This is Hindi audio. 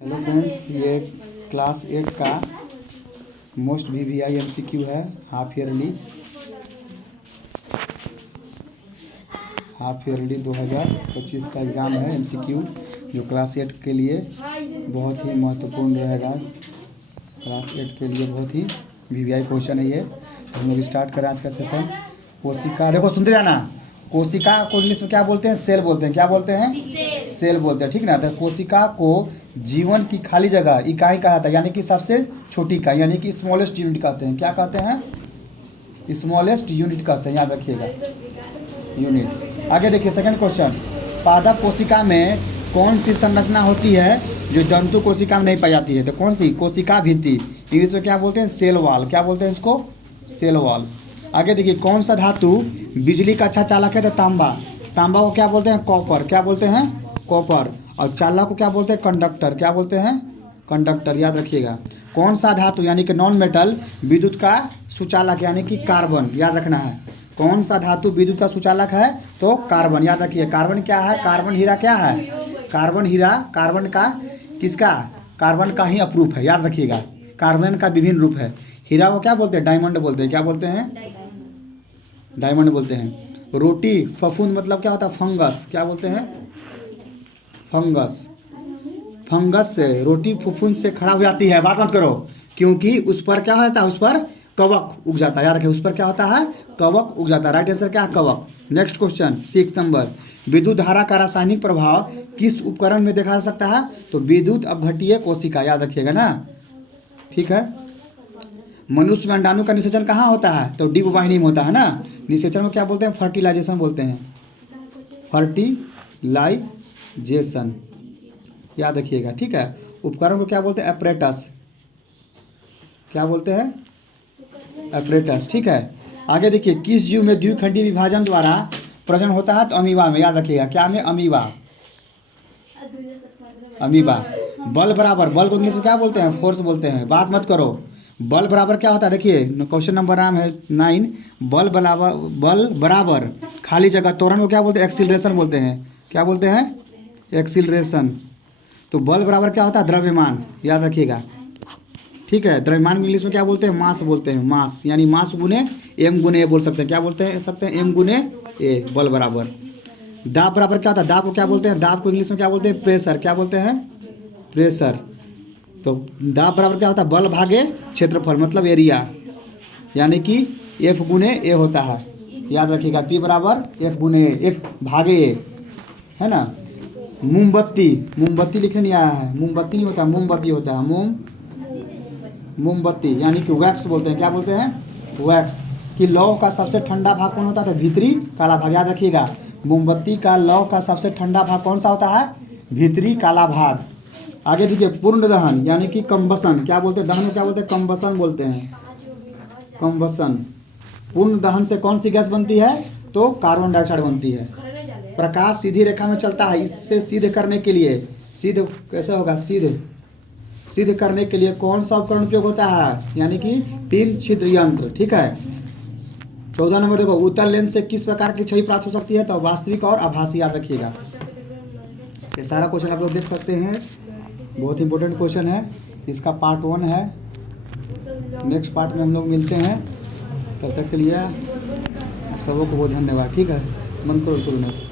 हेलो फ्रेंड्स, ये क्लास 8 का मोस्ट वीवीआई एमसीक्यू है। हाफ ईयरली 2025 का एग्ज़ाम है एमसीक्यू, जो क्लास 8 के लिए बहुत ही महत्वपूर्ण रहेगा। क्लास 8 के लिए बहुत ही वीवीआई क्वेश्चन है ये। तो हम लोग स्टार्ट करें आज का सेशन। कोशिका, देखो सुनते जाना। कोशिका को इंग्लिश में क्या बोलते हैं? सेल बोलते हैं। क्या बोलते हैं? सेल बोलते हैं, ठीक ना। तो कोशिका को जीवन की खाली जगह इकाई कहा था, यानी कि सबसे छोटी इकाई, यानी कि स्मॉलेस्ट यूनिट कहते हैं। क्या कहते हैं? स्मॉलेस्ट यूनिट कहते हैं, याद रखिएगा, यूनिट। आगे देखिए सेकंड क्वेश्चन। पादप कोशिका में कौन सी संरचना होती है जो जंतु कोशिका में नहीं पाई जाती है? तो कौन सी? कोशिका भित्ति। इंग्लिश में क्या बोलते हैं? Cell wall. क्या बोलते हैं इसको? Cell wall. आगे देखिए, कौन सा धातु बिजली का अच्छा चालक है? तो तांबा। तांबा को क्या बोलते हैं? कॉपर। क्या बोलते हैं? कॉपर। और चालक को क्या बोलते हैं? कंडक्टर। क्या बोलते हैं? कंडक्टर, याद रखिएगा। कौन सा धातु यानी कि नॉन मेटल विद्युत का सुचालक यानी कि कार्बन, याद रखना है। कौन सा धातु विद्युत का सुचालक है? तो कार्बन, याद रखिए। कार्बन क्या है? कार्बन हीरा क्या है? कार्बन हीरा, कार्बन का किसका? कार्बन का ही अपरूप है, याद रखिएगा। कार्बन का विभिन्न रूप है। हीरा को क्या बोलते हैं? डायमंड बोलते हैं। क्या बोलते हैं? डायमंड बोलते हैं। रोटी फफूंद मतलब क्या होता है? फंगस। क्या बोलते हैं? फंगस। फंगस से रोटी फफूंद से खराब हो जाती है, बात मत करो, क्योंकि उस पर क्या होता है? उस पर कवक उग जाता है, याद रखिए। उस पर क्या होता है? कवक उग जाता है। राइट आंसर क्या है? कवक। Next question 6 number. विद्युत धारा का रासायनिक प्रभाव किस उपकरण में देखा जा सकता है? तो विद्युत अपघट्य कोशिका, याद रखिएगा ना, ठीक है। मनुष्य में अंडाणु का निषेचन कहाँ होता है? तो डिंब वाहिनी में होता है ना। निषेचन को क्या बोलते हैं? फर्टिलाइजेशन बोलते हैं। फर्टिलाइजेशन, याद रखिएगा, ठीक है। उपकरण को क्या बोलते हैं? एपरेटस। क्या बोलते हैं? एपरेटस, ठीक है। आगे देखिए, किस जीव में द्विखंडी विभाजन द्वारा प्रजनन होता है? तो अमीबा में, याद रखिएगा। क्या में? अमीबा। अमीबा। बल बराबर, बल को इंग्लिश में क्या बोलते हैं? फोर्स बोलते हैं, बात मत करो। बल बराबर क्या होता है? देखिए क्वेश्चन नंबर नाम है 9। बल बराबर खाली जगह त्वरण को क्या बोलते हैं? एक्सीलरेशन बोलते हैं। क्या बोलते हैं? एक्सीलरेशन। तो बल बराबर क्या होता है? द्रव्यमान, याद रखिएगा, ठीक है। द्रव्यमान इंग्लिश में क्या बोलते हैं? मास बोलते हैं। मास यानी मास गुने एम गुने ए बोल सकते हैं। क्या बोलते हैं? एम गुने ए। बल बराबर। दाब बराबर क्या होता है? दाब को क्या बोलते हैं? दाब को इंग्लिश में क्या बोलते हैं? प्रेशर। क्या बोलते हैं? प्रेशर। तो दाब बराबर क्या होता है? बल भागे क्षेत्रफल, मतलब एरिया, यानी कि एफ गुने ए होता है, याद रखिएगा। पी बराबर एफ गुने ए, एक भागे ए, है ना। मोमबत्ती, मोमबत्ती लिखने नहीं आया है, मोमबत्ती नहीं होता, मोमबत्ती होता है। मोमबत्ती यानी कि वैक्स बोलते हैं। क्या बोलते हैं? वैक्स। कि लौह का सबसे ठंडा भाग कौन होता है? तो भीतरी काला भाग, याद रखिएगा। मोमबत्ती का लौह का सबसे ठंडा भाग कौन सा होता है? भीतरी काला भाग। आगे देखिए, पूर्ण दहन यानी कि कम्बसन। क्या बोलते हैं? दहन को क्या बोलते हैं? कम्बसन बोलते हैं। कम्बसन। पूर्ण दहन से कौन सी गैस बनती है? तो कार्बन डाइऑक्साइड बनती है। प्रकाश सीधी रेखा में चलता है, इससे सिद्ध करने के लिए, सिद्ध कैसे होगा? सिद्ध करने के लिए कौन सा उपकरण उपयोग होता है? यानी कि तीन छिद्र यंत्र, ठीक है। 14 नंबर देखो, उत्तल लेंस से किस प्रकार की छवि प्राप्त हो सकती है? तो वास्तविक और आभासी, याद रखिएगा। ये सारा क्वेश्चन आप लोग देख सकते हैं, बहुत इंपॉर्टेंट क्वेश्चन है। इसका पार्ट 1 है। नेक्स्ट पार्ट में हम लोग मिलते हैं। तब तक के लिए आप सबको बहुत धन्यवाद, ठीक है। बंद करो।